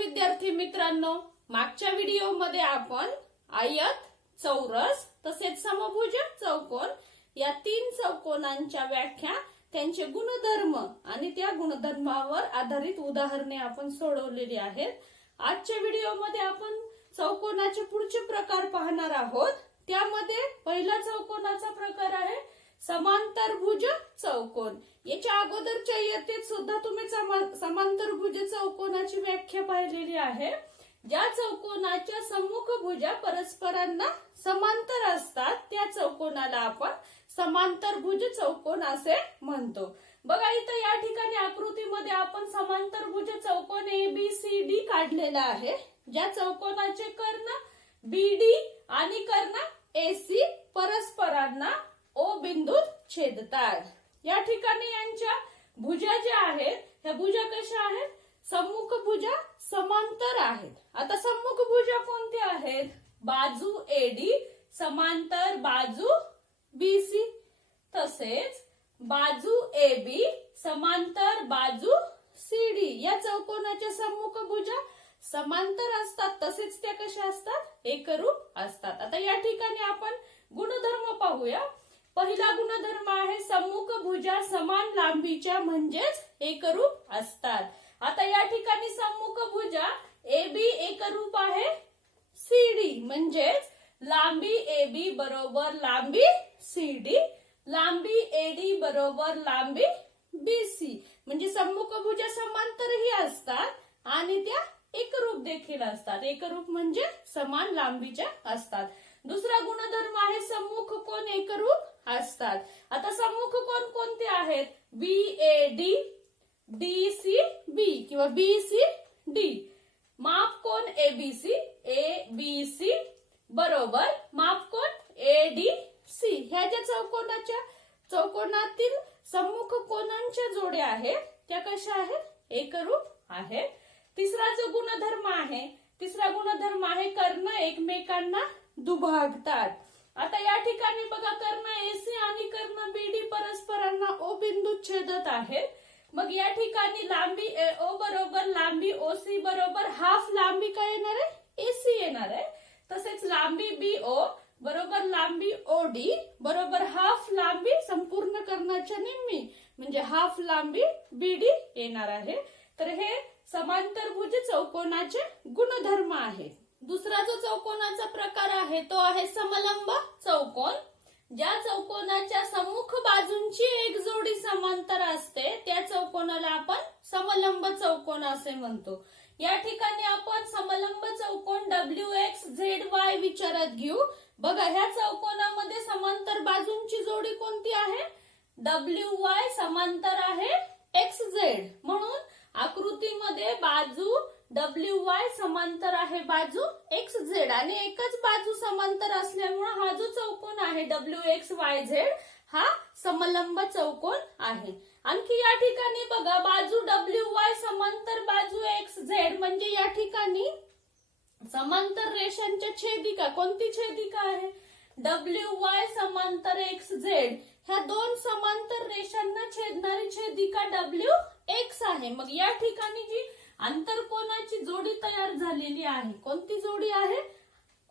विद्यार्थी मित्रांनो, मागच्या व्हिडिओमध्ये आपण आयत, चौरस तसेच समभुज, चौकोन या तीन चौकोनांच्या व्याख्या, त्यांचे गुणधर्म आणि त्या गुणधर्मावर आधारित उदाहरणे आपण सोडवलेली आहेत। आजच्या व्हिडिओमध्ये आपण चौकोनाचे पुढचे प्रकार पाहणार आहोत। त्यामध्ये पहिला चौकोनाचा प्रकार आहे समांतरभुज चौकोन। याच्या अगोदरच्या इयत्तेत सुद्धा तुम्ही समांतरभुज चौकोनाची व्याख्या पाहिलेली आहे। ज्या चौकोनाच्या सम्मुख भुजा परस्परांना समांतर असतात त्या चौकोनाला आपण समांतरभुज चौकोन असे म्हणतो। बघा इथं या ठिकाणी आकृतीमध्ये आपण समांतरभुज चौकोन ABCD काढलेला आहे। ज्या चौकोनाचे कर्ण BD आणि कर्ण AC परस्परांना O बिंदूत छेदतात। या ठिकाणी यांच्या भुजा ज्या आहेत ह्या भुजा कशा आहेत? सम्मुख भुजा समांतर आहेत। आता सम्मुख भुजा कोणत्या आहेत? बाजू AD समांतर बाजू BC, तसेच बाजू AB समांतर बाजू CD। या चौकोनाच्या सम्मुख भुजा समांतर असतात, तसेच त्या कशा असतात? एकरूप असतात। आता या ठिकाणी आपण गुणधर्म पाहूया। पहिला गुणधर्म आहे सम्मुख भुजा समान लांबीच्या म्हणजेच एकरूप असतात। आता या ठिकाणी सम्मुख भुजा AB एकरूप आहे CD, म्हणजेच लांबी AB बरोबर लांबी CD, लांबी AD बरोबर लांबी BC। म्हणजे सम्मुख भुजा समांतरही असतात आणि त्या एकरूप देखील असतात। एकरूप म्हणजे समान लांबीच्या असतात। दुसरा गुणधर्म आहे सम्मुख कोन एकरूप असतात। आता सम्मुख कोन कोणते आहेत? BAD, DCB किंवा BCD। माप कोन ABC बरोबर माप कोन ADC। ह्या ज्या चौकोनातील सम्मुख कोनांच्या जोड्या आहेत त्या कशा आहेत? एकरूप आहेत। तिसरा गुणधर्म आहे कर्ण एकमेकांना दुभागतात। आता या ठिकाणी बघा कर्ण AC आणि कर्ण BD परस्परांना O बिंदूत छेदत आहेत। मग या ठिकाणी लांबी AO बरोबर लांबी OC बरोबर हाफ लांबी काय येणार आहे? AC येणार आहे। तसेच लांबी BO बरोबर लांबी OD बरोबर हाफ लांबी संपूर्ण कर्णाच्या निम्मी म्हणजे हाफ लांबी BD येणार आहे। तर हे समांतरभुज चौकोनाचे गुणधर्म आहेत। दुसरा जो चौकोनाचा प्रकार आहे तो आहे समलंब चौकोन। ज्या चौकोनाच्या सम्मुख बाजूंची एक जोडी समांतर असते त्या चौकोनाला आपण समलंब चौकोन असे म्हणतो। या ठिकाणी आपण समलंब चौकोन WXZY विचारात घेऊ। बघा ह्या चौकोनामध्ये समांतर बाजूंची जोडी कोणती आहे? WY समांतर आहे XZ, म्हणून आकृतीमध्ये बाजू WY समांतर आहे बाजू XZ आणि एकच बाजू समांतर असल्यामुळे हा जो चौकोन आहे WXYZ हा समलंब चौकोन आहे। आणखी या ठिकाणी बघा बाजू WY समांतर बाजू XZ म्हणजे या ठिकाणी समांतर रेषांच्या छेदिका कोणती छेदिका आहे? WY समांतर XZ। ह्या दोन समांतर रेषांना छेदणारी छेदिका WX आहे। मग या ठिकाणी जी आंतरकोनाची जोडी तयार झालेली आहे कोणती जोडी आहे?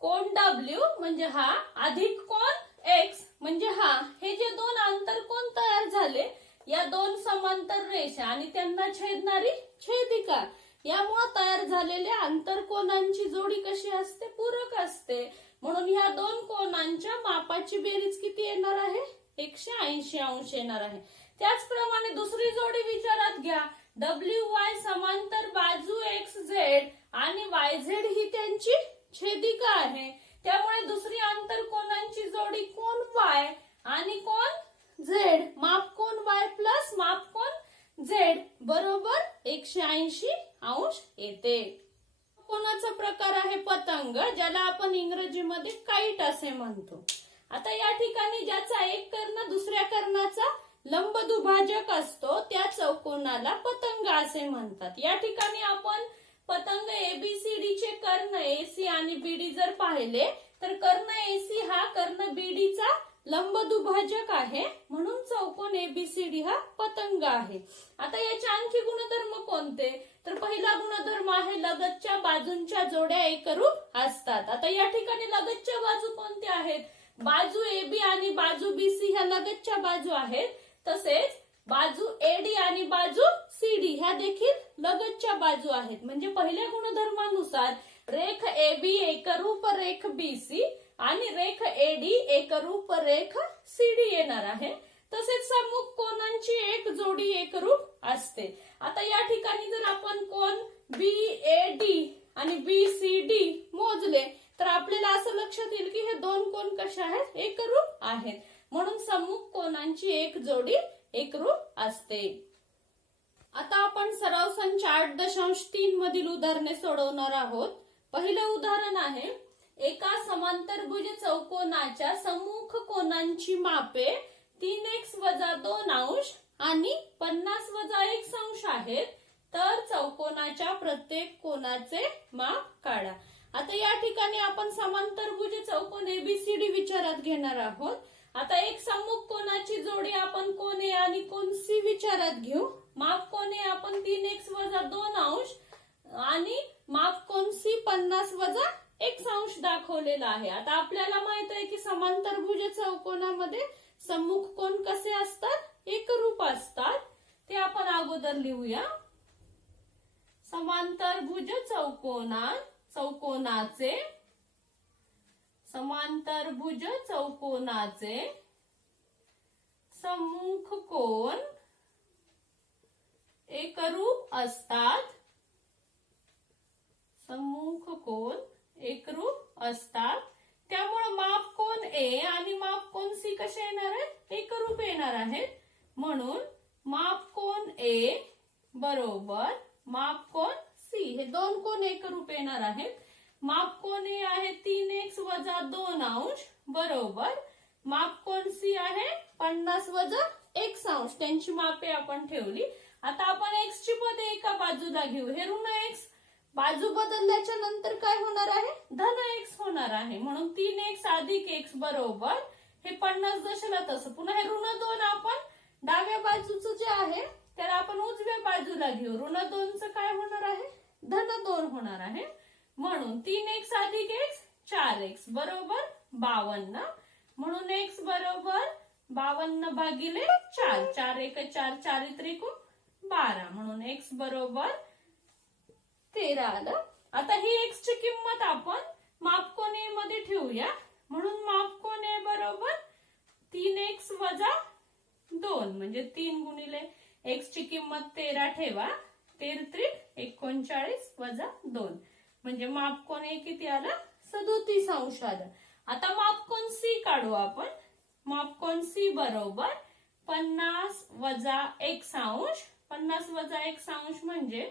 कोन W म्हणजे हा अधिक कोन X म्हणजे हा। हे जे दोन आंतरकोन तयार झाले या दोन समांतर रेषा आणि त्यांना छेदणारी छेदिका यामुळे तयार झालेल्या आंतरकोनांची जोडी कशी असते? पूरक असते। म्हणून ह्या दोन कोनांच्या मापाची बेरीज किती येणार आहे? 180 अंश येणार आहे। त्याचप्रमाणे दुसरी जोडी विचारात घ्या। WY समांतर बाजू XZ आणि YZ ही त्यांची छेदिका आहे। त्यामुळे दुसरी आंतरकोनांची जोडी कोन Y आणि कोन Z माप कोन Y प्लस माप कोन Z बरोबर 180 अंश येते। कोनाचा प्रकार आहे पतंग, ज्याला आपण इंग्रजीमध्ये काईट असे म्हणतो। आता या ठिकाणी ज्याचा एक कर्ण दुसऱ्या कर्णाचा लंब दुभाजक असतो त्या चौकोनाला पतंग असे म्हणतात। या ठिकाणी आपण पतंग ABCD चे कर्ण AC आणि BD जर पाहिले तर कर्ण AC हा कर्ण BD चा लंबदुभाजक आहे, म्हणून चौकोन एबीसीडी हा पतंग आहे. आता याचे आणखी गुणधर्म कोणते, तर पहिला गुणधर्म आहे लगतच्या बाजूंच्या जोड्या एकरूप असतात. आता या ठिकाणी लगतच्या बाजू कोणत्या आहेत, बाजू एबी आणि बाजू बीसी ह्या लगतच्या बाजू आहेत. तसेच बाजू एडी आणि बाजू सीडी ह्या देखील लगतच्या बाजू आहेत. म्हणजे पहिल्या गुणधर्मानुसार रेख एबी एकरूप रेख बीसी आणि रेख एडी एकरूप रेख सीडी येणार आहे. तसेच सम्मुख कोनांची एक जोडी एकरूप असते. आता या ठिकाणी जर आपण कोन बीएडी आणि बीसीडी मोजले तर आपल्याला असं लक्षात येईल की हे दोन कोन कसे आहेत, एकरूप आहेत. म्हणून सम्मुख कोनांची एक जोडी एकरूप असते. आता आपण सराव संच 8.3 मधील उदाहरणे सोडवणार आहोत. पहिलं उदाहरण आहे, एका समांतरभुज चौकोनाच्या सम्मुख कोनांची मापे 3x - 2 अंश आणि 50 - 1 अंश आहेत. तर चौकोनाच्या प्रत्येक कोनाचे माप काढा. आता या ठिकाणी आपण समांतरभुज चौकोन एबीसीडी विचारात घेणार आहोत. आता एक सम्मुख कोनाची जोडी आपण कोन ए आणि कोन सी विचारात घेऊ. माप कोन ए आपण 3x - 2 अंश आणि माप कोन सी 50 - 1 अंश दाखवलेला आहे. आता आपल्याला माहित आहे की समांतरभुज चौकोनामध्ये सम्मुख कोन कसे असतात, एकरूप असतात. ते आपण अगोदर लिहूया. समांतरभुज चौकोनाचे सम्मुख कोन एकरूप असतात. त्यामुळे माप कोन ए आणि माप कोन सी कसे येणार आहेत, एकरूप येणार आहेत. म्हणून माप कोन ए बरोबर माप कोन सी हे दोन कोन एकरूप येणार आहेत. माप कोन ए आहे 3x - 2 अंश बरोबर माप कोन सी आहे 50 - 1 अंश. त्यांची मापे आपण ठेवली. आता आपण x ची पदे एका बाजूला घेऊ. हे ऋण x बाजू बदलल्याच्या नंतर काय होणार आहे, धन x होणार आहे. म्हणून 3x + x बरोबर हे 50 दशला तसं. पुन्हा हे ऋण 2 आपण डाव्या बाजूचं जे आहे त्याला आपण उजव्या बाजूला घेऊ. ऋण 2 चं काय होणार आहे, धन 2 होणार आहे. म्हणून 3x + x 4x बरोबर 52. म्हणून x बरोबर 52/4. 4 × 1 = 4, 4 × 3 = 12. म्हणून x बरोबर 13 आलं. आता ही x ची किंमत आपण माप कोन ए मध्ये ठेवूया. म्हणून माप कोन ए बरोबर 3x - 2 म्हणजे 3 गुणिले x ची किंमत 13 ठेवा. 13 × 3 = 39 - 2 म्हणजे माप कोन ए किती आलं, 37 अंश आलं. आता माप कोन सी काढू आपण. माप कोन सी बरोबर 50 - 1 अंश. 50 - 1 अंश म्हणजे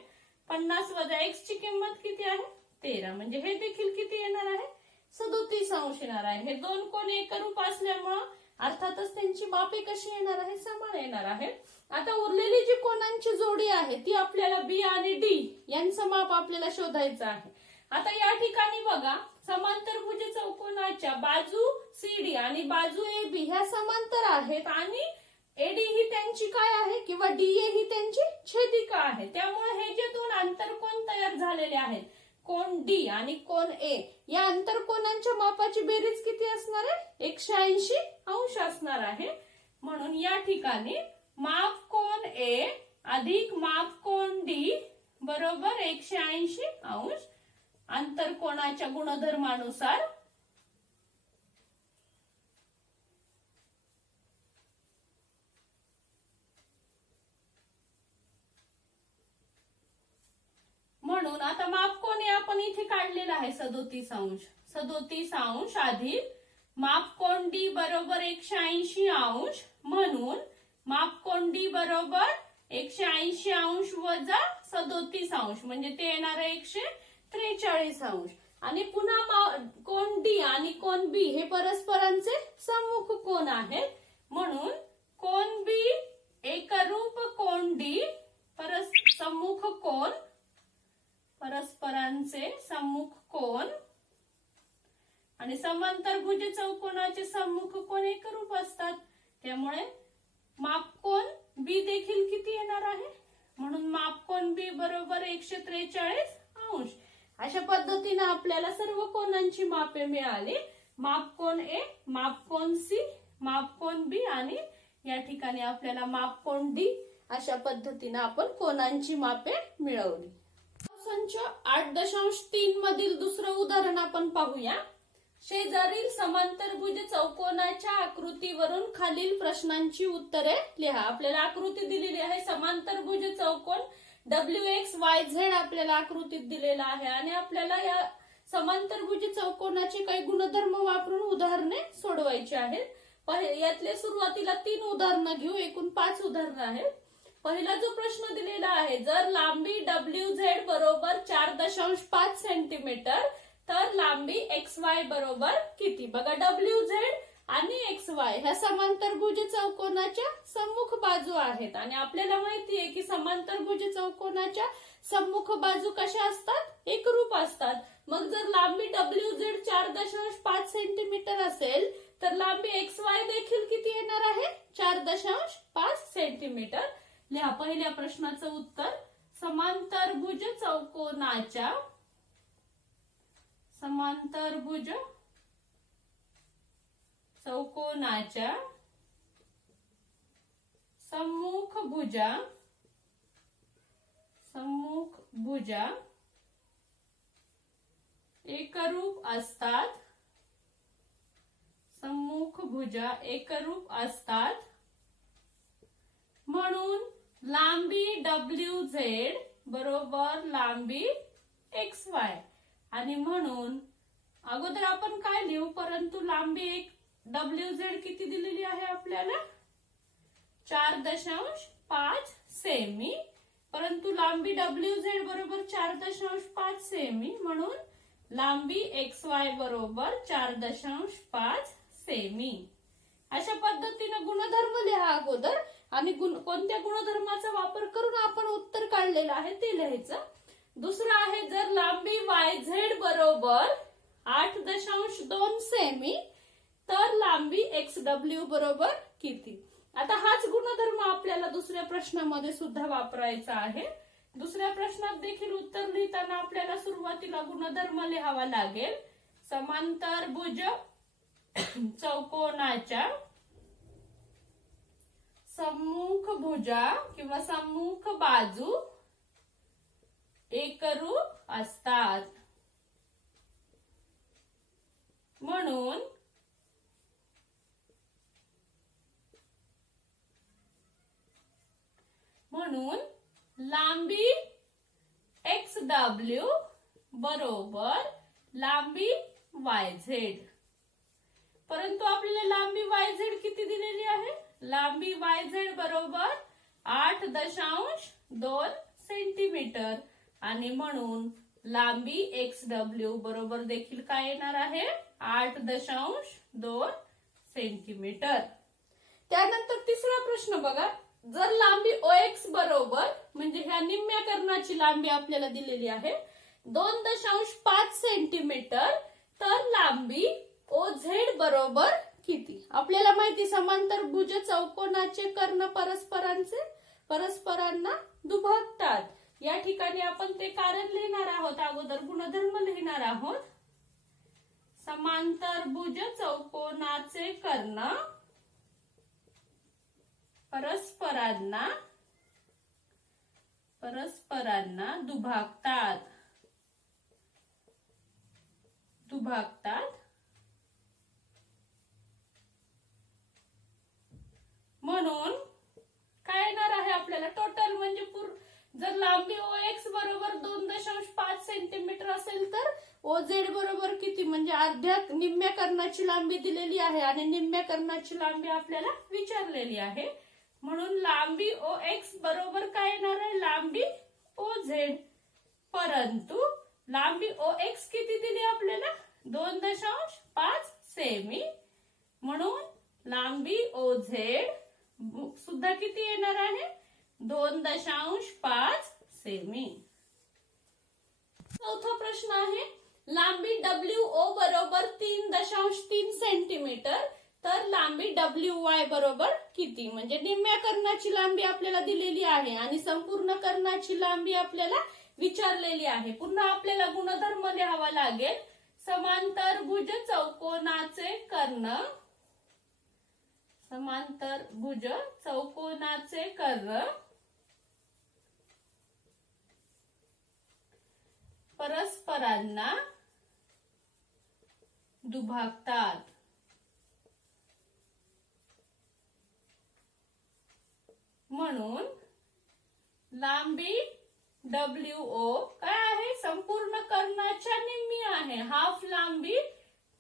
50 - x ची किंमत किती आहे, 13. म्हणजे हे देखील किती येणार आहे, 37 अंश येणार आहे. हे दोन कोन एकरूप असल्यामुळं अर्थातच त्यांची मापे कशी येणार आहे, समान येणार आहे. आता उरलेली जी कोनांची जोडी आहे ती आपल्याला बी आणि डी यांचं माप आपल्याला शोधायचं आहे. आता या ठिकाणी बघा, समांतरभुज चौकोनाच्या बाजू सीडी आणि बाजू एबी ह्या समांतर आहेत आणि एडी ही त्यांची काय आहे किंवा डीए ही त्यांची छेदिका आहे. त्यामुळे हे जे दोन आंतरकोन तयार झालेले आहेत, कोन डी आणि कोन ए, या आंतरकोनांच्या मापाची बेरीज किती असणार आहे, 180 अंश असणार आहे. म्हणून या ठिकाणी माप कोन ए अधिक माप कोन डी बरोबर 180 अंश. आंतरकोनाच्या गुणधर्मानुसार म्हणून आता माप कोन ए आपण इथे काढलेला आहे 37 अंश. 37 अंश अधिक माप कोन डी बरोबर 180 अंश. म्हणून माप कोन डी बरोबर 180 अंश वजा 37 अंश म्हणजे ते येणार आहे 143 अंश. आणि पुन्हा कोन डी आणि कोन बी हे परस्परांचे सम्मुख कोन आहेत. म्हणून कोन बी एकरूप कोन डी सम्मुख कोन, परस्परांचे सम्मुख कोन आणि समांतरभुज चौकोनाचे सम्मुख कोण एकरूप असतात, त्यामुळे मापकोन बी देखील किती येणार आहे, म्हणून मापकोन बी बरोबर 143 अंश. अशा पद्धतीने आपल्याला सर्व कोनांची मापे मिळाली. मापकोन ए, मापकोन सी, मापकोन बी आणि या ठिकाणी आपल्याला मापकोन डी. अशा पद्धतीने आपण कोनांची मापे मिळवली. संच 8.3 मधील दुसरं उदाहरण आपण पाहूया. शेजारील समांतरभुज चौकोनाच्या आकृतीवरून खालील प्रश्नांची उत्तरे लिहा. आपल्याला आकृती दिलेली आहे, समांतरभुज चौकोन WXYZ आपल्याला आकृतीत दिलेला आहे आणि आपल्याला या समांतरभुज चौकोनाचे काही गुणधर्म वापरून उदाहरणे सोडवायची आहेत. यातले सुरुवातीला 3 उदाहरणं घेऊ, एकूण 5 उदाहरणं आहेत. पहिला जो प्रश्न दिलेला आहे, जर लांबी WZ बरोबर 4.5 सेंटीमीटर तर लांबी XY बरोबर किती. बघा, WZ आणि XY ह्या समांतरभुज चौकोनाच्या सम्मुख बाजू आहेत आणि आपल्याला माहिती आहे की समांतरभुज चौकोनाच्या सम्मुख बाजू कशा असतात, एकरूप असतात. मग जर लांबी WZ 4.5 सेंटीमीटर असेल तर लांबी XY देखील किती येणार आहे, 4.5 सेंटीमीटर. लिहा पहिल्या प्रश्नाचं उत्तर. समांतरभुज चौकोनाच्या सम्मुख भुजा एकरूप असतात. सम्मुख भुजा एकरूप असतात म्हणून लांबी WZ बरोबर लांबी XY. आणि म्हणून अगोदर आपण काय लिहू, परंतु लांबी WZ किती दिलेली आहे आपल्याला, 4.5 सेमी. परंतु लांबी WZ बरोबर 4.5 सेमी म्हणून लांबी XY बरोबर 4.5 सेमी. अशा पद्धतीने गुणधर्म लिहा अगोदर आणि कोणत्या गुणधर्माचा वापर करून आपण उत्तर काढलेलं आहे ते लिहायचं. दुसरं आहे, जर लांबी YZ बरोबर 8.2 सेमी तर लांबी XW बरोबर किती. आता हाच गुणधर्म आपल्याला दुसऱ्या प्रश्नामध्ये सुद्धा वापरायचा आहे. दुसऱ्या प्रश्नात देखील उत्तर लिहिताना आपल्याला सुरुवातीला गुणधर्म लिहावा लागेल. समांतरभुज चौकोनाच्या सम्मुख भुजा किंवा सम्मुख बाजू एकरूप असतात म्हणून लांबी XW बरोबर लांबी YZ. परंतु आपल्याला लांबी YZ किती दिलेली आहे, लांबी YZ बरोबर 8.2 सेंटीमीटर आणि म्हणून लांबी XW बरोबर देखील काय येणार आहे, 8.2 सेंटीमीटर. त्यानंतर तिसरा प्रश्न बघा, जर लांबी OX बरोबर म्हणजे ह्या निम्म्या कर्णाची लांबी आपल्याला दिलेली आहे 2.5 सेंटीमीटर तर लांबी OZ बरोबर किती. आपल्याला माहिती समांतरभुज चौकोनाचे कर्ण परस्परांना दुभागतात. या ठिकाणी आपण ते कारण लिहिणार आहोत, अगोदर गुणधर्म लिहिणार आहोत. समांतरभुज चौकोनाचे कर्ण परस्परांना दुभागतात. म्हणून काय येणार आहे आपल्याला टोटल म्हणजे जर लांबी OX बरोबर 2.5 सेंटीमीटर असेल तर OZ बरोबर किती म्हणजे अर्ध्या निम्म्या कर्णाची लांबी दिलेली आहे आणि निम्म्या कर्णाची लांबी आपल्याला विचारलेली आहे. म्हणून लांबी OX बरोबर काय येणार आहे, लांबी OZ. परंतु लांबी OX किती दिली आपल्याला, 2.5 सेमी. म्हणून लांबी OZ सुद्धा किती येणार आहे, 2.5 सेमी. चौथा प्रश्न आहे, लांबी WO बरोबर 3.3 सेंटीमीटर, तर लांबी WY बरोबर किती? म्हणजे निम्म्या कर्णाची लांबी आपल्याला दिलेली आहे आणि संपूर्ण कर्णाची लांबी आपल्याला विचारलेली आहे. पुन्हा आपल्याला गुणधर्म लिहावा लागेल. समांतरभुज चौकोनाचे कर्ण, समांतरभुज चौकोनाचे कर्ण परस्परांना दुभागतात. म्हणून लांबी WO काय आहे? संपूर्ण कर्णाच्या निम्मी आहे. हाफ लांबी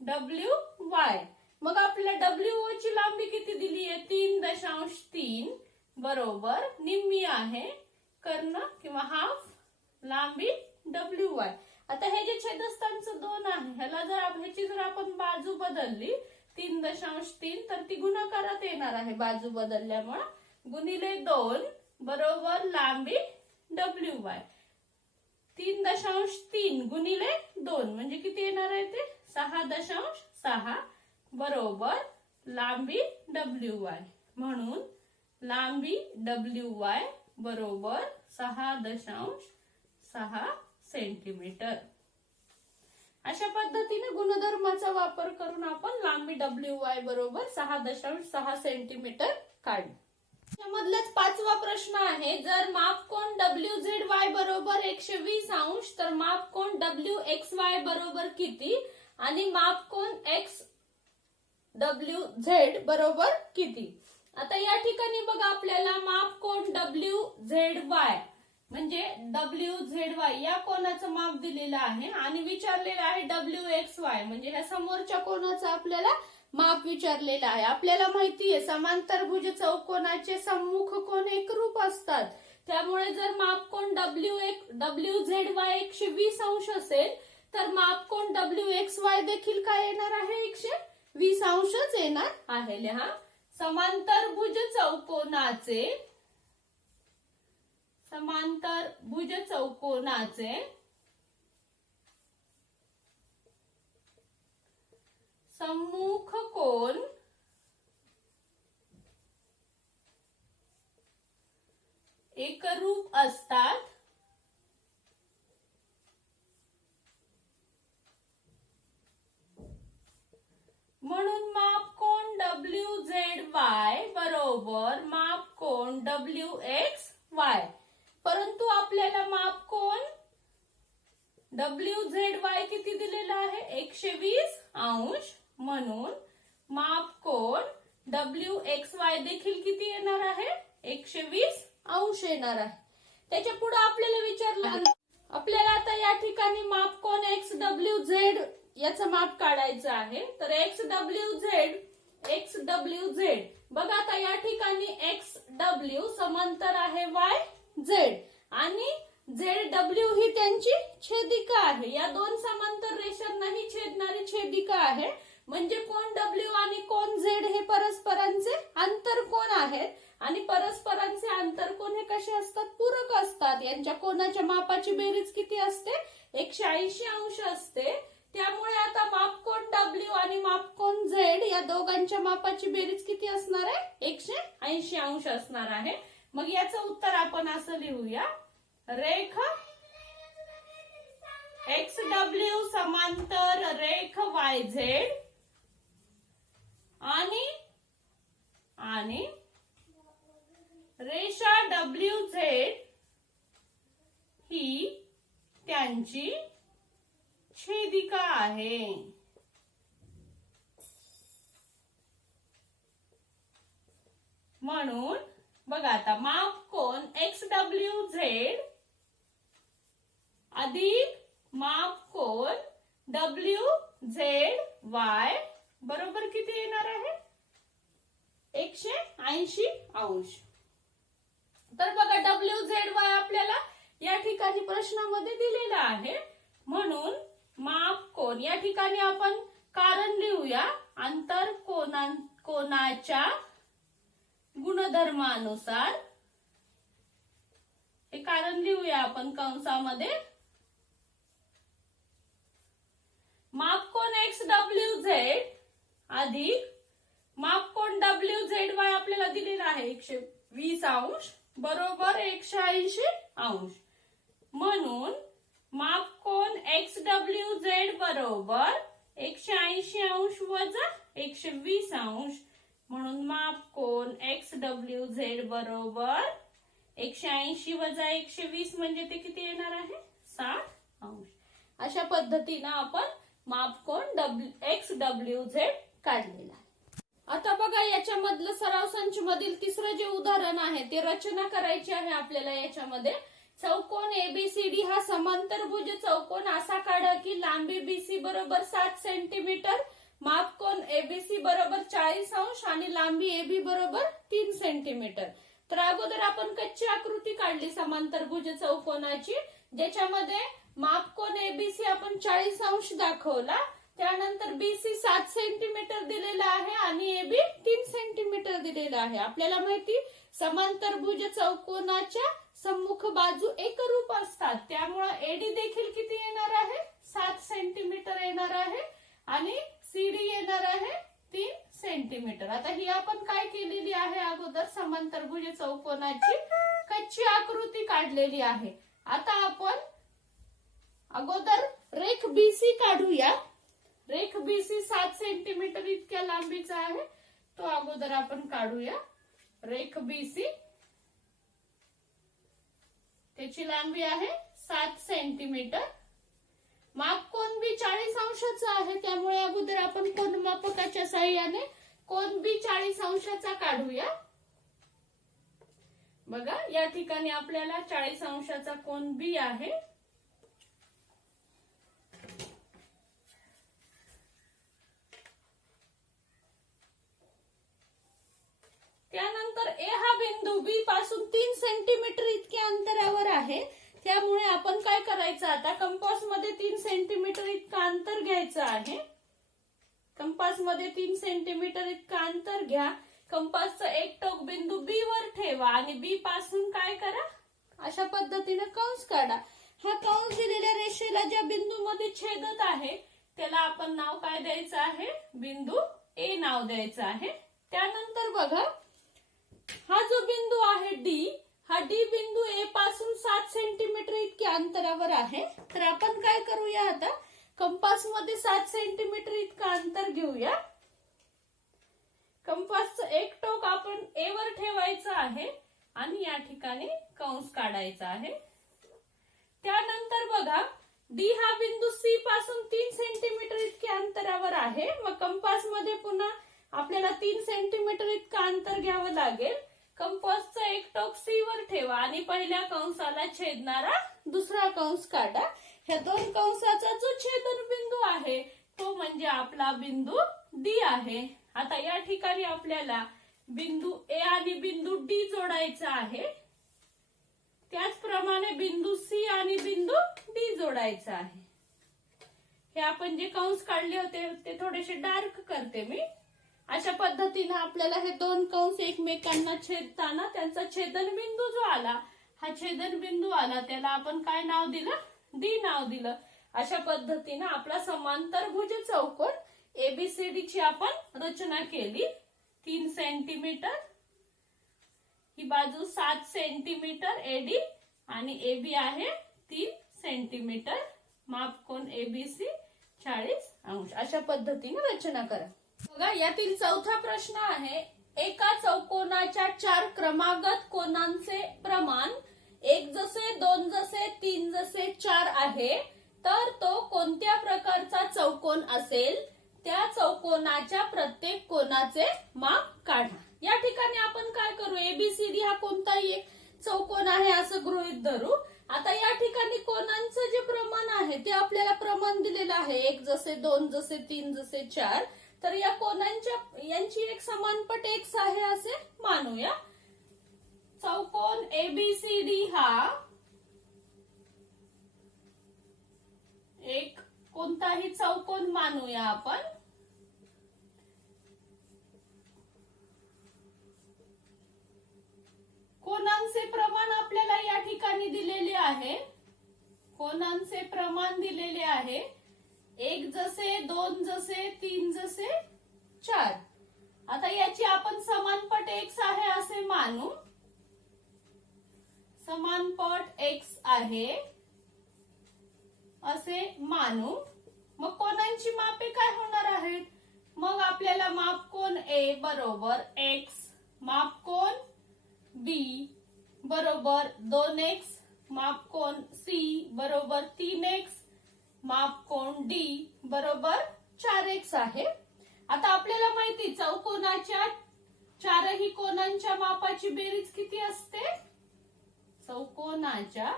WY. मग आपल्याला WO ची लांबी किती दिली आहे? 3.3 बरोबर निम्मी आहे कर्ण किंवा हाफ लांबी WY. आता हे जे छेदस्थानचं 2 आहे, ह्याची जर आपण बाजू बदलली 3.3, तर ती गुणाकारात येणार आहे बाजू बदलल्यामुळे. गुणिले 2 बरोबर लांबी WY. 3.3 गुणिले 2 म्हणजे किती येणार आहे ते? 6.6 बरोबर लांबी WY. म्हणून लांबी WY बरोबर 6.6 सेंटीमीटर. अशा पद्धतीने गुणधर्माचा वापर करून आपण लांबी WY बरोबर 6.6 सेंटीमीटर काढली. त्यामधलाच 5वा प्रश्न आहे. जर मापकोन WZY बरोबर 120 अंश, तर मापकोन WXY बरोबर किती आणि मापकोन XWZ बरोबर किती? आता या ठिकाणी बघा आपल्याला मापकोन WZY म्हणजे WZY या कोनाचं माप दिलेलं आहे आणि विचारलेलं आहे WXY म्हणजे ह्या समोरच्या कोनाचं आपल्याला माप विचारलेलं आहे. आपल्याला माहितीये समांतरभुज चौकोनाचे सम्मुख कोन एकरूप असतात. त्यामुळे जर मापकोन WZY 120 अंश असेल, तर मापकोन WXY देखील काय येणार आहे? 120 अंशच येणार आहे. लिहा. समांतरभुज चौकोनाचे सम्मुख कोन एकरूप असतात. म्हणून मापकोन WZY बरोबर मापकोन WXY. परंतु आपल्याला मापकोन WZY किती दिलेला आहे? 120 अंश. म्हणून मापकोन WXY देखील किती येणार आहे? 120 अंश येणार आहे. त्याच्या पुढे आपल्याला विचारलं, आपल्याला आता या ठिकाणी मापकोन XWZ याचं माप काढायचं आहे. तर XWZ बघा आता या ठिकाणी XW समांतर आहे YZ आणि ZW ही त्यांची छेदिका आहे. या दोन समांतर रेषांनाही छेदणारी छेदिका आहे. म्हणजे कोन W आणि कोन Z हे परस्परांचे आंतरकोन आहेत आणि परस्परांचे आंतरकोन हे कसे असतात? पूरक असतात. यांच्या कोनाच्या मापाची बेरीज किती असते? 180 अंश असते. त्यामुळे आता मापकोन W आणि मापकोन Z या दोघांच्या मापाची बेरीज किती असणार आहे? 180 अंश असणार आहे. मग याचं उत्तर आपण असं लिहूया. रेख XW समांतर रेख YZ आणि रेषा WZ ही त्यांची छेदिका आहे. म्हणून बघा आता मापकोन XWZ अधिक मापकोन WZY बरोबर किती येणार आहे? 180 अंश. तर बघा WZY आपल्याला या ठिकाणी प्रश्नामध्ये दिलेला आहे. म्हणून मापकोन या ठिकाणी आपण कारण लिहूया. आंतर कोनाच्या गुणधर्मानुसार हे कारण लिहूया आपण कंसामध्ये. मापकोन XWZ अधिक मापकोन WZY आपल्याला दिलेला आहे 120 अंश बरोबर 180 अंश. म्हणून मापकोन XWZ बरोबर 180 अंश वजा 120 अंश. म्हणून मापकोन XWZ बरोबर 180 वजा 120 म्हणजे ते किती येणार आहे 60 अंश. अशा पद्धतीने आपण मापकोन XWZ काढलेला आहे. आता बघा याच्यामधलं सराव संच मधील तिसरं जे उदाहरण आहे ते रचना करायची आहे आपल्याला. याच्यामध्ये चौकोन ABCD हा समांतरभुज चौकोन असा काढा की लांबी BC बरोबर 7 सेंटीमीटर, मापकोन ABC बरोबर 40 अंश आणि लांबी AB बरोबर 3 सेंटीमीटर. तर अगोदर आपण कच्ची आकृती काढली समांतरभुज चौकोनाची, ज्याच्यामध्ये मापकोन ABC आपण 40 अंश दाखवला. त्यानंतर BC 7 सेंटीमीटर दिलेला आहे आणि AB 3 सेंटीमीटर दिलेला आहे. आपल्याला माहिती समांतरभुज चौकोनाच्या सम्मुख बाजू एकरूप असतात, त्यामुळे AD देखील किती येणार आहे 7 सेंटीमीटर येणार आहे आणि CD येणार आहे 3 सेंटीमीटर. आता ही आपण काय केलेली आहे अगोदर समांतरभुज चौकोनाची कच्ची आकृती काढलेली आहे. आता आपण अगोदर रेख BC काढूया. रेख BC 7 सेंटीमीटर इतक्या लांबीचा आहे, तो अगोदर आपण काढूया. रेख BC त्याची लांबी आहे 7 सेंटीमीटर. मापकोन बी 40 अंशाचा आहे, त्यामुळे अगोदर आपण कोनमापकाच्या साहाय्याने कोन बी 40 अंशाचा काढूया. बघा या ठिकाणी आपल्याला 40 अंशाचा कोन बी आहे. त्यानंतर A हा बिंदू B पासून 3 सेंटीमीटर इतक्या अंतरावर आहे, त्यामुळे आपण काय करायचं आता कंपास मध्ये 3 सेंटीमीटर इतका अंतर घ्यायचं आहे. कंपास मध्ये 3 सेंटीमीटर इतका अंतर घ्या. कंपासचं एक टोक बिंदू B वर ठेवा आणि B पासून काय करा अशा पद्धतीने कंस काढा. हा कंस दिलेल्या रेषेला ज्या बिंदू मध्ये छेदत आहे त्याला आपण नाव काय द्यायचं आहे बिंदू A नाव द्यायचं आहे. त्यानंतर बघा हा जो बिंदू आहे D, हा D बिंदू A पासून 7 सेंटीमीटर इतक्या अंतरावर आहे. तर आपण काय करूया आता कंपास मध्ये 7 सेंटीमीटर इतका अंतर घेऊया. कंपासचं एक टोक आपण A वर ठेवायचं आहे आणि या ठिकाणी कंस काढायचा आहे. त्यानंतर बघा D हा बिंदू C पासून 3 सेंटीमीटर इतक्या अंतरावर आहे. मग कंपास मध्ये पुन्हा आपल्याला 3 सेंटीमीटर इतका अंतर घ्यावं लागेल. कंपासचं एक टोक C वर ठेवा आणि पहिल्या कंसाला छेदणारा दुसरा कंस काढा. ह्या दोन कंसाचा जो छेदन बिंदू आहे तो म्हणजे आपला बिंदू D आहे. आता या ठिकाणी आपल्याला बिंदू A आणि बिंदू D जोडायचा आहे. त्याचप्रमाणे बिंदू C आणि बिंदू D जोडायचा आहे. हे आपण जे कंस काढले होते ते थोडेसे डार्क करते मी. अशा पद्धतीने आपल्याला हे दोन कंस एकमेकांना छेदताना त्यांचा छेदन बिंदू जो आला, हा छेदन बिंदू आला त्याला आपण काय नाव दिलं D नाव दिलं. अशा पद्धतीने आपला समांतरभुज चौकोन ABCD ची आपण रचना केली. 3 सेंटीमीटर ही बाजू 7 सेंटीमीटर AD आणि AB आहे 3 सेंटीमीटर. मापकोन ABC 40 अंश. अशा पद्धतीने रचना करा. बघा यातील चौथा प्रश्न आहे एका चौकोनाच्या 4 क्रमागत कोनांचे प्रमाण 1 जसे 2 जसे 3 जसे 4 आहे, तर तो कोणत्या प्रकारचा चौकोन असेल? त्या चौकोनाच्या प्रत्येक कोनाचे माप काढा. या ठिकाणी आपण काय करू ABCD हा कोणताही एक चौकोन आहे असं गृहीत धरू. आता या ठिकाणी कोनांचं जे प्रमाण आहे ते आपल्याला प्रमाण दिलेलं आहे 1 जसे 2 जसे 3 जसे 4. तर या कोनांच्या यांची एक समानपट X आहे असे मानूया. चौकोन ABCD हा एक कोणताही चौकोन मानूया आपण. कोनांचे प्रमाण आपल्याला या ठिकाणी दिलेले आहे. कोनांचे प्रमाण दिलेले आहे एक जसे, दोन जसे, तीन जसे, 4. आता याची आपण समानपट x आहे असे मानू. समानपट x आहे असे मानू. मग कोणांची मापे काय होणार आहेत? मग आपल्याला मापकोन A बरोबर x, मापकोन B बरोबर 2x, मापकोन C बरोबर 3x, मापकोन D बरोबर 4x आहे. आता आपल्याला माहिती चौकोनाच्या चारही कोनांच्या मापाची बेरीज किती असते? चौकोनाच्या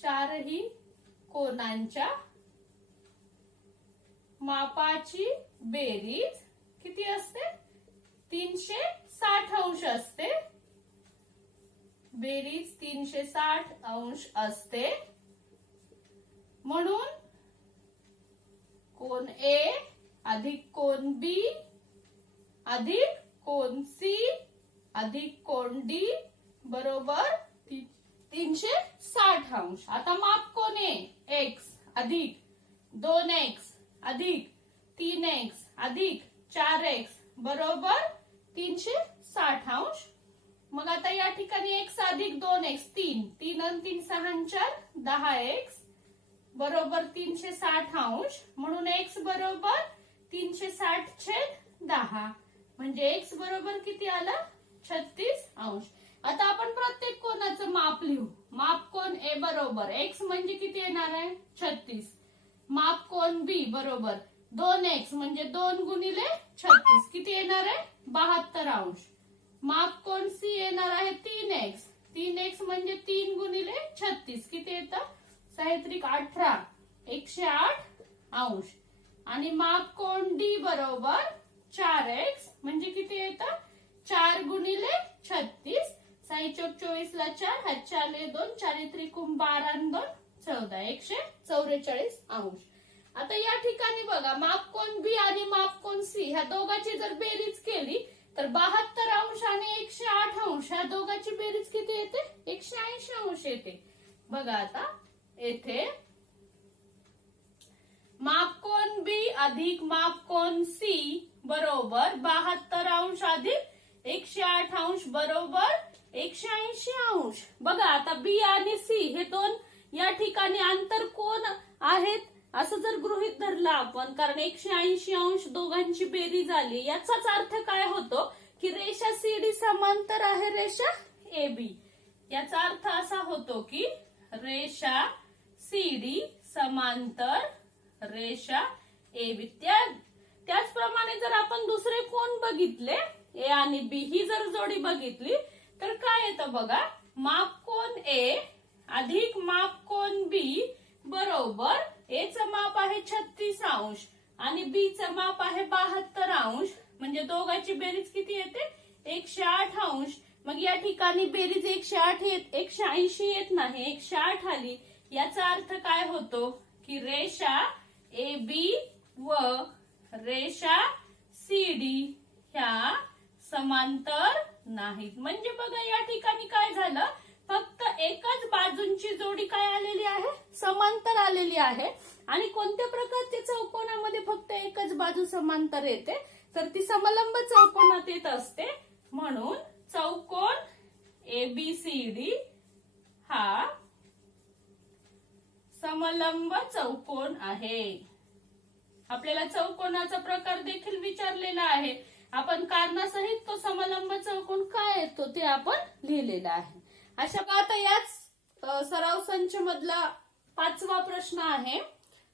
चारही कोनांच्या मापाची बेरीज किती असते? 360 अंश असते. बेरीज 360 अंश असते. म्हणून कोन A अधिक कोन B अधिक कोन C अधिक कोन D बरोबर 360 अंश. आता मापकोन A x अधिक 2x अधिक 3x अधिक 4x बरोबर 360 अंश. मग आता या ठिकाणी x अधिक 2x 3 आणि 3 6 4 10x बरोबर 360 अंश. म्हणून x बरोबर 360/10 म्हणजे x बरोबर किती आला? 36 अंश. आता आपण प्रत्येक कोणाचं माप लिहू. मापकोन A बरोबर x म्हणजे किती येणार आहे? 36. मापकोन B बरोबर 2x म्हणजे 2 गुणिले 36 किती येणार आहे? 72 अंश. मापकोन C येणार आहे 3x. 3x म्हणजे 3 गुणिले 36 किती येतं? 6 18 108 अंश. आणि मापकोन D बरोबर 4x म्हणजे किती येतं? 4 गुणिले 36 6 चौक 24 ला 4 हात 4 2 4 त्रिकोण 12 आणि 2 14 144 अंश. आता या ठिकाणी बघा मापकोन B आणि मापकोन C ह्या दोघांची जर बेरीज केली तर 72 अंश आणि 108 अंश ह्या दोघांची बेरीज किती येते? 180 अंश येते. बघा आता येथे मापकोन B अधिक मापकोन C बरोबर 72 अंश अधिक 108 अंश बरोबर 180 अंश. बघा आता B आणि C हे दोन या ठिकाणी आंतर कोन आहेत असं जर गृहीत धरलं आपण, कारण 180 अंश दोघांची बेरीज आली, याचाच अर्थ काय होतो की रेषा CD समांतर आहे रेषा AB. याचा अर्थ असा होतो की रेषा CD समांतर रेषा AB. त्याचप्रमाणे जर आपण दुसरे कोन बघितले A आणि B ही जर जोडी बघितली तर काय येतं बघा. मापकोन A अधिक मापकोन B बरोबर A चं माप आहे 36 अंश आणि B चं माप आहे 72 अंश. म्हणजे दोघांची बेरीज किती येते? 108 अंश. मग या ठिकाणी बेरीज 180 येत नाही, 108 आली. याचा अर्थ काय होतो की रेषा AB व रेषा CD ह्या समांतर नाहीत. म्हणजे बघा या ठिकाणी काय झालं, फक्त एकच बाजूंची जोडी काय आलेली आहे? समांतर आलेली आहे. आणि कोणत्या प्रकारच्या चौकोनामध्ये फक्त एकच बाजू समांतर येते? तर ती समलंब चौकोनात येत असते. म्हणून चौकोन ABCD हा समलंब चौकोन आहे. आपल्याला चौकोनाचा प्रकार देखील विचारलेला आहे. आपण कारणासहित तो समलंब चौकोन काय येतो ते आपण लिहिलेला आहे. अशा आता याच सराव संच मधला 5वा प्रश्न आहे.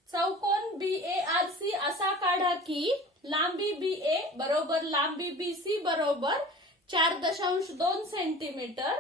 चौकोन BARC असा काढा की लांबी BA बरोबर लांबी BC बरोबर 4.2 सेंटीमीटर,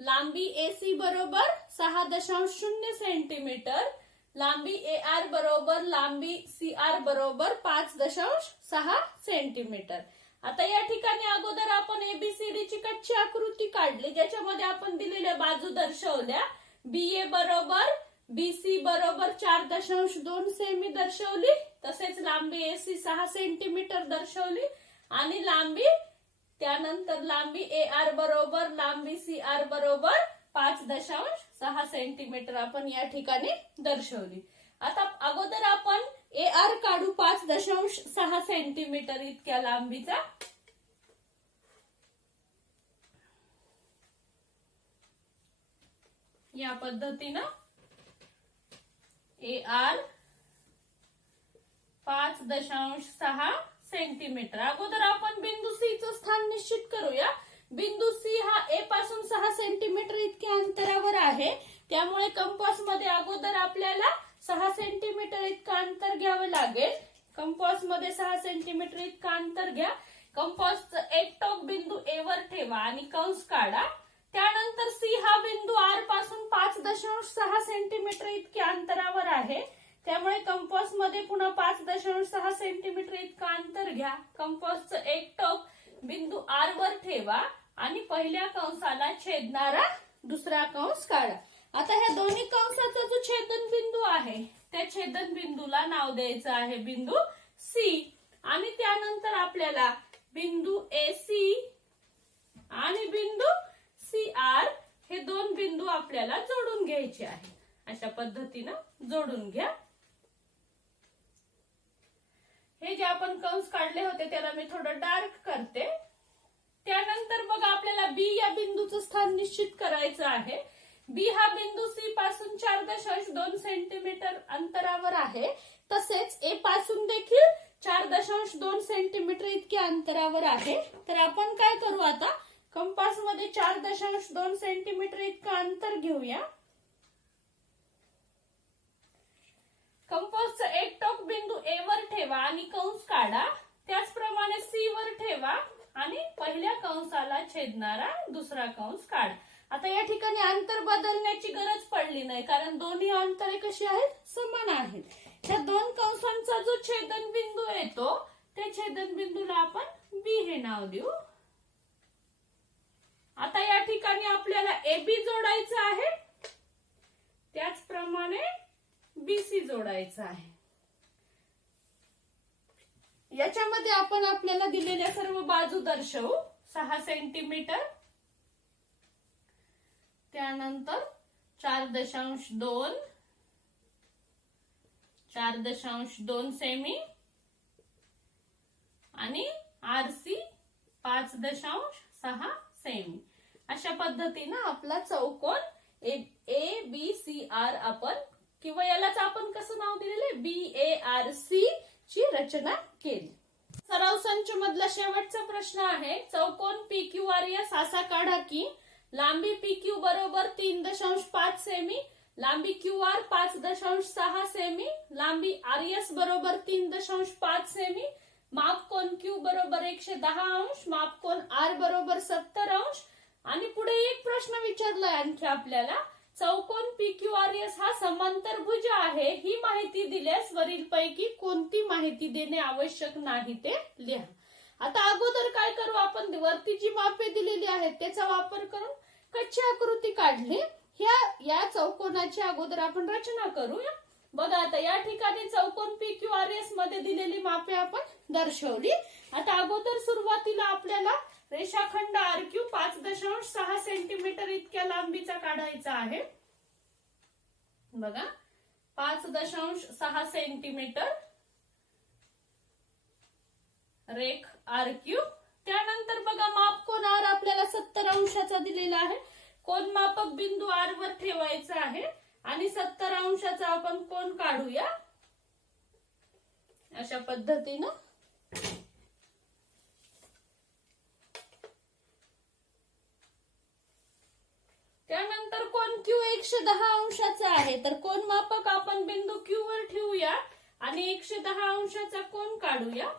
लांबी AC बरोबर 6.0 सेंटीमीटर, लांबी AR बरोबर लांबी CR बरोबर 5.6 सेंटीमीटर. आता या ठिकाणी अगोदर आपण ABCD ची कच्ची आकृती काढली, ज्याच्यामध्ये आपण दिलेल्या बाजू दर्शवल्या. BA बरोबर BC बरोबर 4.2 सेमी दर्शवली, तसेच लांबी AC 6 सेंटीमीटर दर्शवली आणि लांबी त्यानंतर लांबी AR बरोबर लांबी CR बरोबर 5.6 सेंटीमीटर आपण या ठिकाणी दर्शवली. आता अगोदर आपण AR काढू 5.6 सेंटीमीटर इतक्या लांबीचा. या पद्धतीनं AR 5.6 सेंटीमीटर. अगोदर आपण बिंदू C चं स्थान निश्चित करूया. बिंदू C हा A पासून 6 सेंटीमीटर इतक्या अंतरावर आहे. त्यामुळे कंपास मध्ये अगोदर आपल्याला 6 सेंटीमीटर इतकं अंतर घ्यावं लागेल. कंपास मध्ये 6 सेंटीमीटर इतकं अंतर घ्या. कंपासचं एक टोक बिंदू A वर ठेवा आणि कंस काढा. त्यानंतर C हा बिंदू R पासून 5.6 सेंटीमीटर इतक्या अंतरावर आहे. त्यामुळे कंपास मध्ये पुन्हा 5.6 सेंटीमीटर इतकं अंतर घ्या. कंपासचं एक टोक बिंदू R वर ठेवा आणि पहिल्या कंसाला छेदणारा दुसरा कंस काढा. आता ह्या दोन्ही कंसाचा जो छेदन बिंदू आहे त्या छेदन बिंदूला नाव द्यायचं आहे बिंदू C. आणि त्यानंतर आपल्याला बिंदू AC आणि बिंदू CR हे दोन बिंदू आपल्याला जोडून घ्यायचे आहेत. अशा पद्धतीनं जोडून घ्या. हे जे आपण कंस काढले होते त्याला मी थोडं डार्क करते. त्यानंतर बघा आपल्याला B या बिंदूचं स्थान निश्चित करायचं आहे. B हा बिंदू C पासून 4.2 सेंटीमीटर अंतरावर आहे. तसेच A पासून देखील 4.2 सेंटीमीटर इतक्या अंतरावर आहे. तर आपण काय करू आता, कंपास मध्ये 4.2 सेंटीमीटर इतकं अंतर घेऊया. कंपासचं एक टोक बिंदू A वर ठेवा आणि कंस काढा. त्याचप्रमाणे C वर ठेवा आणि पहिल्या कंसाला छेदणारा दुसरा कंस काढा. आता या ठिकाणी अंतर बदलण्याची गरज पडली नाही कारण दोन्ही अंतरे कशी आहेत, समान आहेत. त्या दोन कंसांचा जो छेदन बिंदू येतो त्या छेदन बिंदूला आपण B हे नाव देऊ. आता या ठिकाणी आपल्याला AB जोडायचं आहे. त्याचप्रमाणे BC जोडायचं आहे. याच्यामध्ये आपण आपल्याला दिलेल्या सर्व बाजू दर्शवू. 6 सेंटीमीटर, त्यानंतर 4.2, 4.2 सेमी आणि RC 5.6 सेमी. अशा पद्धतीनं आपला चौकोन ABCR आपण किंवा यालाच आपण कसं नाव दिलेलं BARC ची रचना केली. सराव संच मधला शेवटचा प्रश्न आहे. चौकोन PQRS असा काढा की लांबी PQ बरोबर 3.5 सेमी, लांबी QR 5.6 सेमी, लांबी RS बरोबर 3.5 सेमी, माप कोन Q बरोबर 110 अंश, माप कोन R बरोबर 70 अंश. आणि पुढे एक प्रश्न विचारलाय आणखी आपल्याला, चौकोन PQRS हा समांतरभुज आहे. ही माहिती दिल्यास वरीलपैकी कोणती माहिती देणे आवश्यक नाही ते लिहा. आता अगोदर काय करू आपण, वरती जी मापे दिलेली आहेत त्याचा वापर करून कच्ची आकृती काढली. या चौकोनाची अगोदर आपण रचना करूया. बघा आता या ठिकाणी चौकोन PQRS मध्ये दिलेली मापे आपण दर्शवली. आता अगोदर सुरुवातीला आपल्याला रेषाखंड RQ 5.6 सेंटीमीटर इतक्या लांबीचा काढायचा आहे. बघा 5.6 सेंटीमीटर रेख RQ. त्यानंतर बघा माप कोन R आपल्याला 70 अंशाचा दिलेला आहे. कोन मापक बिंदू R वर ठेवायचा आहे आणि 70 अंशाचा आपण कोन काढूया. अशा पद्धतीनं त्यानंतर कोन Q 110 अंशाचा आहे. तर कोन मापक आपण बिंदू Q वर ठेवूया आणि 110 अंशाचा कोन काढूया.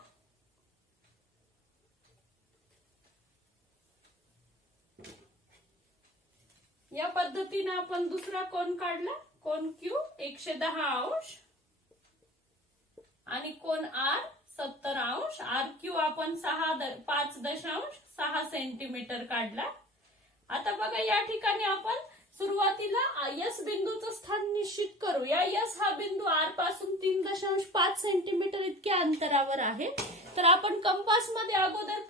या पद्धतीने आपण दुसरा कोन काढला. कोन Q 110 अंश आणि कोन R 70 अंश. RQ आपण 5.6 सेंटीमीटर काढला. आता बघा या ठिकाणी आपण सुरुवातीला S बिंदूचं स्थान निश्चित करूया. S हा बिंदू R पासून 3.5 सेंटीमीटर इतक्या अंतरावर आहे. तर आपण कंपास मध्ये अगोदर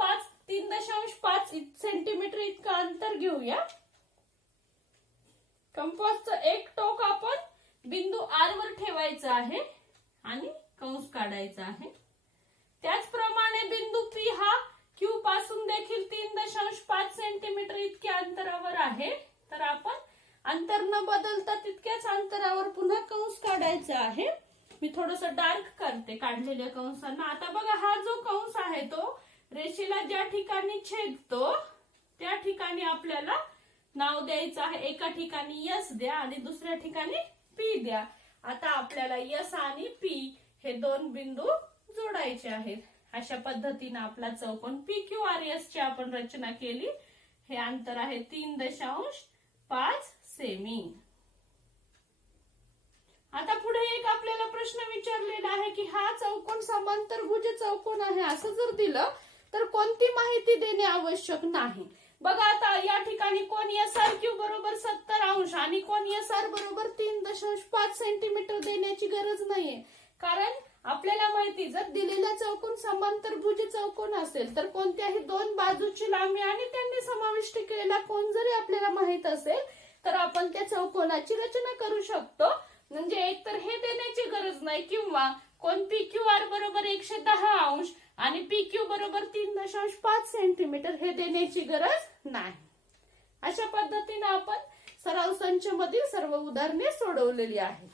3.5 सेंटीमीटर इतकं अंतर घेऊया. कंपासचं एक टोक आपण बिंदू आर वर ठेवायचा आहे आणि कंस काढायचा आहे. त्याचप्रमाणे बिंदू पी हा क्यू पासून देखील 3.5 सेंटीमीटर इतक्या अंतरावर आहे. तर आपण अंतर न बदलता तितक्याच अंतरावर पुन्हा कंस काढायचा आहे. मी थोडस डार्क करते काढलेल्या कंसांना. आता बघा हा जो कंस आहे तो रेषेला ज्या ठिकाणी छेदतो त्या ठिकाणी आपल्याला नाव द्यायचं आहे. एका ठिकाणी यस द्या आणि दुसऱ्या ठिकाणी पी द्या. आता आपल्याला यस आणि पी हे दोन बिंदू जोडायचे आहेत. अशा पद्धतीने आपला चौकोन PQRS ची आपण रचना केली. हे अंतर आहे 3.5 सेमी. आता पुढे एक आपल्याला प्रश्न विचारलेला आहे की हा चौकोन समांतरभुज चौकोन आहे असं जर दिलं तर कोणती माहिती देणे आवश्यक नाही. बघा आता या ठिकाणी कोन SRQ बरोबर 70 अंश आणि कोन SR बरोबर 3.5 सेंटीमीटर देण्याची गरज नाहीये. कारण आपल्याला माहिती जर दिलेला चौकोन समांतरभुज चौकोन असेल तर कोणत्याही दोन बाजूची लांबी आणि त्यांनी समाविष्ट केलेला कोन जरी आपल्याला माहित असेल तर आपण त्या चौकोनाची रचना करू शकतो. म्हणजे एकतर हे देण्याची गरज नाही किंवा कोन PQR बरोबर 110 अंश आणि PQ बरोबर 3.5 सेंटीमीटर हे देण्याची गरज नाही. अशा पद्धतीने आपण सराव संच मधील सर्व उदाहरणे सोडवलेली आहेत.